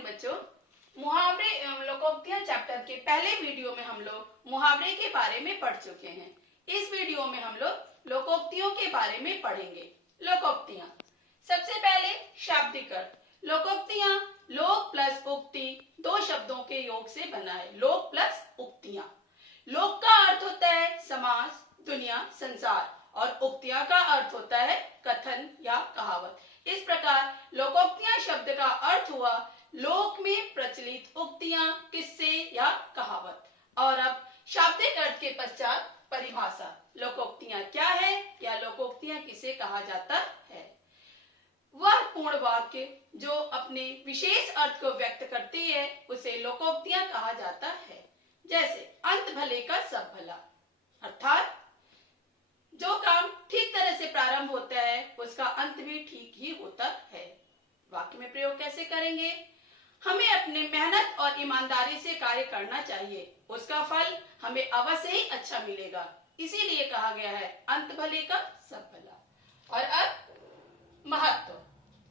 Morning बच्चों। मुहावरे एवं लोकोक्तियां चैप्टर के पहले वीडियो में हम लोग मुहावरे के बारे में पढ़ चुके हैं। इस वीडियो में हम लोग लोकोक्तियों के बारे में पढ़ेंगे। लोकोक्तियां, सबसे पहले शाब्दिक अर्थ। लोकोक्तियां लोक प्लस उक्ति दो शब्दों के योग से बना है। लोक प्लस उक्तियां। लोक का अर्थ होता है समाज, दुनिया, संसार और उक्तियां का अर्थ होता है कथन या कहावत। इस प्रकार लोकोक्तियां शब्द का अर्थ हुआ लोक में प्रचलित उक्तियां, किस्से या कहावत। और अब शाब्दिक अर्थ के पश्चात परिभाषा। लोकोक्तियां क्या है या लोकोक्तियां किसे कहा जाता है? वह पूर्ण वाक्य जो अपने विशेष अर्थ को व्यक्त करती है उसे लोकोक्तियां कहा जाता है। जैसे अंत भले का सब भला, अर्थात जो काम ठीक तरह से प्रारंभ होता है उसका अंत भी ठीक ही होता है। वाक्य में प्रयोग कैसे करेंगे? हमें अपने मेहनत और ईमानदारी से कार्य करना चाहिए, उसका फल हमें अवश्य ही अच्छा मिलेगा। इसीलिए कहा गया है अंत भले का सब भला। और अब महत्व।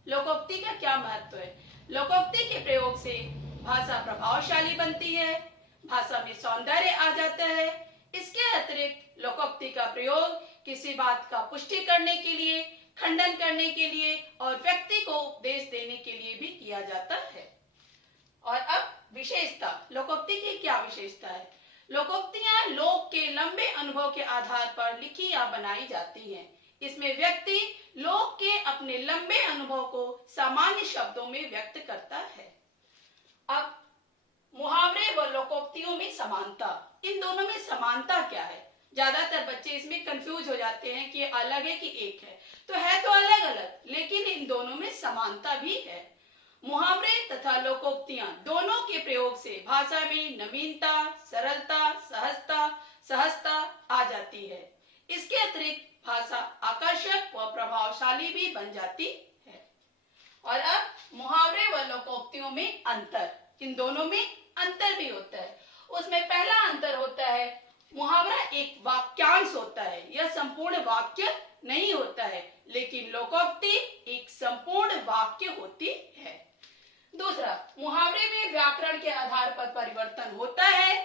लोकोक्ति का क्या महत्व है? लोकोक्ति के प्रयोग से भाषा प्रभावशाली बनती है, भाषा में सौंदर्य आ जाता है। इसके अतिरिक्त लोकोक्ति का प्रयोग किसी बात का पुष्टि करने के लिए, खंडन करने के लिए और व्यक्ति को उपदेश देने के लिए भी किया जाता है। और अब विशेषता। लोकोक्ति की क्या विशेषता है? लोकोक्तियां लोक के लंबे अनुभव के आधार पर लिखी या बनाई जाती हैं। इसमें व्यक्ति लोक के अपने लंबे अनुभव को सामान्य शब्दों में व्यक्त करता है। अब मुहावरे व लोकोक्तियों में समानता। इन दोनों में समानता क्या है? ज्यादातर बच्चे इसमें कंफ्यूज हो जाते हैं कि अलग है कि एक है। तो है तो अलग अलग, लेकिन इन दोनों में समानता भी है। मुहावरे तथा लोकोक्तियां दोनों के प्रयोग से भाषा में नवीनता, सरलता, सहजता आ जाती है। इसके अतिरिक्त भाषा आकर्षक व प्रभावशाली भी बन जाती है। और अब मुहावरे व लोकोक्तियों में अंतर। इन दोनों में अंतर भी होता है। उसमें पहला अंतर होता है, मुहावरा एक वाक्यांश होता है, यह संपूर्ण वाक्य नहीं होता है, लेकिन लोकोक्ति एक संपूर्ण वाक्य होती है। दूसरा, मुहावरे में व्याकरण के आधार पर परिवर्तन होता है,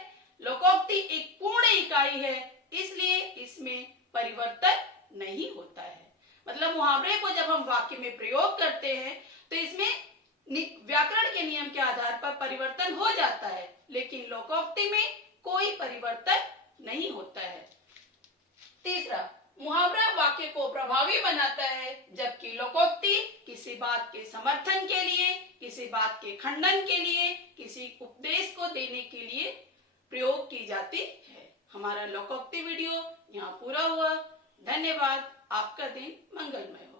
लोकोक्ति एक पूर्ण इकाई है, इसलिए इसमें परिवर्तन नहीं होता है। मतलब मुहावरे को जब हम वाक्य में प्रयोग करते हैं तो इसमें व्याकरण के नियम के आधार पर परिवर्तन हो जाता है, लेकिन लोकोक्ति में कोई परिवर्तन नहीं होता है। तीसरा, मुहावरा वाक्य को प्रभावी बनाता है, जबकि लोकोक्ति किसी बात के समर्थन के लिए, किसी बात के खंडन के लिए, किसी उपदेश को देने के लिए प्रयोग की जाती है। हमारा लोकोक्ति वीडियो यहाँ पूरा हुआ। धन्यवाद। आपका दिन मंगलमय हो।